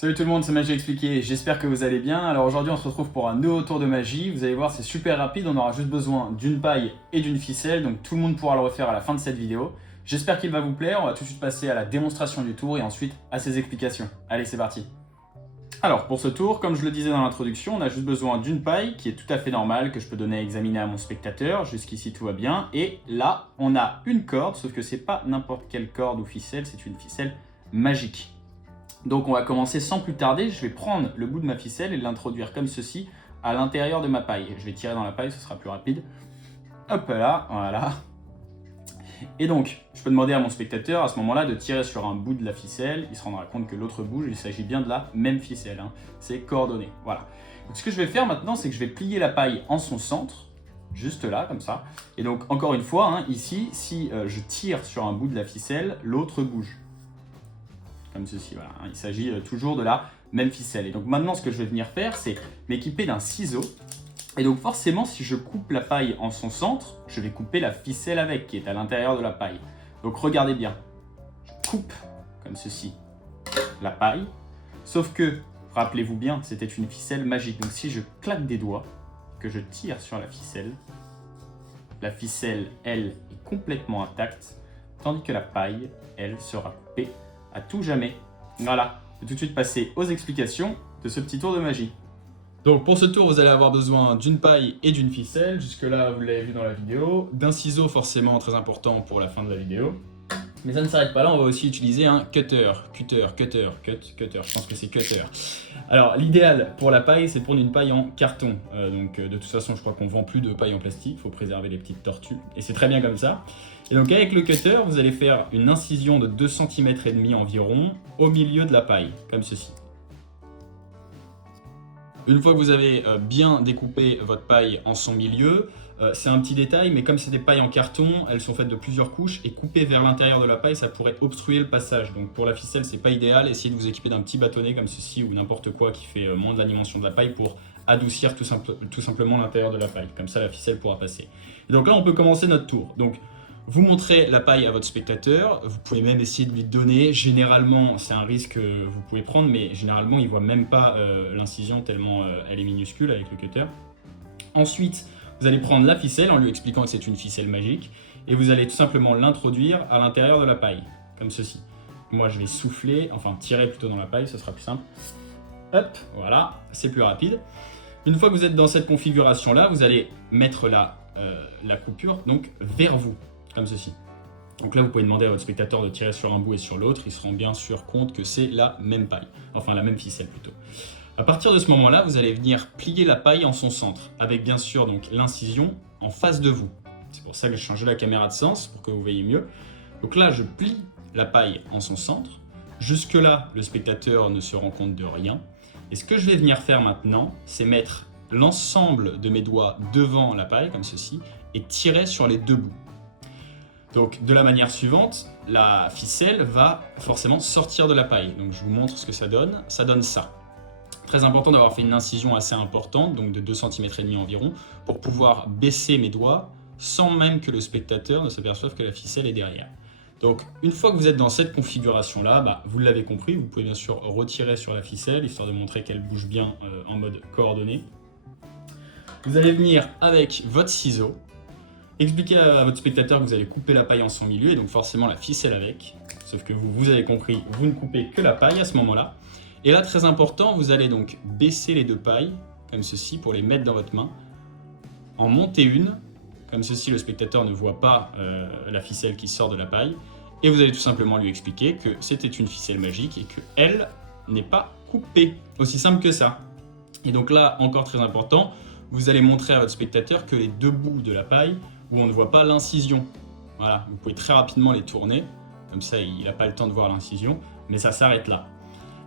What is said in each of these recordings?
Salut tout le monde, c'est Magie Expliquée, j'espère que vous allez bien. Alors aujourd'hui on se retrouve pour un nouveau tour de magie. Vous allez voir, c'est super rapide, on aura juste besoin d'une paille et d'une ficelle, donc tout le monde pourra le refaire à la fin de cette vidéo. J'espère qu'il va vous plaire, on va tout de suite passer à la démonstration du tour et ensuite à ses explications. Allez, c'est parti. Alors pour ce tour, comme je le disais dans l'introduction, on a juste besoin d'une paille qui est tout à fait normale, que je peux donner à examiner à mon spectateur. Jusqu'ici tout va bien. Et là, on a une corde, sauf que c'est pas n'importe quelle corde ou ficelle, c'est une ficelle magique. Donc on va commencer sans plus tarder, je vais prendre le bout de ma ficelle et l'introduire comme ceci à l'intérieur de ma paille. Je vais tirer dans la paille, ce sera plus rapide. Hop là, voilà. Et donc, je peux demander à mon spectateur à ce moment-là de tirer sur un bout de la ficelle, il se rendra compte que l'autre bouge, il s'agit bien de la même ficelle, hein. C'est coordonné, voilà. Donc ce que je vais faire maintenant, c'est que je vais plier la paille en son centre, juste là, comme ça. Et donc encore une fois, hein, ici, si je tire sur un bout de la ficelle, l'autre bouge. Comme ceci, voilà. Il s'agit toujours de la même ficelle. Et donc maintenant, ce que je vais venir faire, c'est m'équiper d'un ciseau. Et donc forcément, si je coupe la paille en son centre, je vais couper la ficelle avec, qui est à l'intérieur de la paille. Donc regardez bien, je coupe comme ceci la paille, sauf que, rappelez-vous bien, c'était une ficelle magique. Donc si je claque des doigts, que je tire sur la ficelle, elle, est complètement intacte, tandis que la paille, elle, sera coupée à tout jamais. Voilà, je vais tout de suite passer aux explications de ce petit tour de magie. Donc pour ce tour, vous allez avoir besoin d'une paille et d'une ficelle, jusque là vous l'avez vu dans la vidéo, d'un ciseau forcément très important pour la fin de la vidéo. Mais ça ne s'arrête pas là, on va aussi utiliser un cutter, cutter, je pense que c'est cutter. Alors l'idéal pour la paille, c'est de prendre une paille en carton. De toute façon, je crois qu'on vend plus de paille en plastique, il faut préserver les petites tortues, et c'est très bien comme ça. Et donc avec le cutter, vous allez faire une incision de 2,5 cm environ au milieu de la paille, comme ceci. Une fois que vous avez bien découpé votre paille en son milieu, c'est un petit détail, mais comme c'est des pailles en carton, elles sont faites de plusieurs couches et couper vers l'intérieur de la paille, ça pourrait obstruer le passage. Donc pour la ficelle, c'est pas idéal. Essayez de vous équiper d'un petit bâtonnet comme ceci ou n'importe quoi qui fait moins de la dimension de la paille pour adoucir tout simplement l'intérieur de la paille. Comme ça, la ficelle pourra passer. Et donc là, on peut commencer notre tour. Donc, vous montrez la paille à votre spectateur, vous pouvez même essayer de lui donner, généralement c'est un risque que vous pouvez prendre, mais généralement il ne voit même pas l'incision tellement elle est minuscule avec le cutter. Ensuite, vous allez prendre la ficelle en lui expliquant que c'est une ficelle magique, et vous allez tout simplement l'introduire à l'intérieur de la paille, comme ceci. Moi je vais souffler, enfin tirer plutôt dans la paille, ce sera plus simple. Hop, voilà, c'est plus rapide. Une fois que vous êtes dans cette configuration là, vous allez mettre la coupure donc vers vous. Comme ceci. Donc là, vous pouvez demander à votre spectateur de tirer sur un bout et sur l'autre. Ils se rendent bien sûr compte que c'est la même paille. Enfin, la même ficelle plutôt. À partir de ce moment-là, vous allez venir plier la paille en son centre, avec bien sûr donc l'incision en face de vous. C'est pour ça que j'ai changé la caméra de sens, pour que vous voyez mieux. Donc là, je plie la paille en son centre. Jusque-là, le spectateur ne se rend compte de rien. Et ce que je vais venir faire maintenant, c'est mettre l'ensemble de mes doigts devant la paille, comme ceci, et tirer sur les deux bouts. Donc de la manière suivante, la ficelle va forcément sortir de la paille. Donc je vous montre ce que ça donne ça. Très important d'avoir fait une incision assez importante, donc de 2,5 cm environ, pour pouvoir baisser mes doigts sans même que le spectateur ne s'aperçoive que la ficelle est derrière. Donc une fois que vous êtes dans cette configuration-là, vous l'avez compris, vous pouvez bien sûr retirer sur la ficelle, histoire de montrer qu'elle bouge bien en mode coordonné. Vous allez venir avec votre ciseau, expliquez à votre spectateur que vous allez couper la paille en son milieu et donc forcément la ficelle avec. Sauf que vous avez compris, vous ne coupez que la paille à ce moment-là. Et là, très important, vous allez donc baisser les deux pailles, comme ceci, pour les mettre dans votre main. En monter une, comme ceci, le spectateur ne voit pas la ficelle qui sort de la paille. Et vous allez tout simplement lui expliquer que c'était une ficelle magique et qu'elle n'est pas coupée. Aussi simple que ça. Et donc là, encore très important, vous allez montrer à votre spectateur que les deux bouts de la paille où on ne voit pas l'incision. Voilà, vous pouvez très rapidement les tourner, comme ça il n'a pas le temps de voir l'incision, mais ça s'arrête là.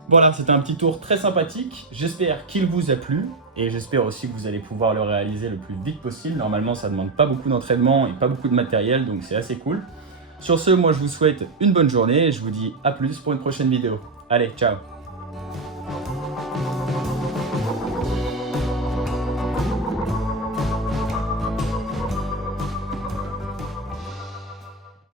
Voilà, c'était un petit tour très sympathique, j'espère qu'il vous a plu, et j'espère aussi que vous allez pouvoir le réaliser le plus vite possible. Normalement ça ne demande pas beaucoup d'entraînement et pas beaucoup de matériel, donc c'est assez cool. Sur ce, moi je vous souhaite une bonne journée, et je vous dis à plus pour une prochaine vidéo. Allez, ciao!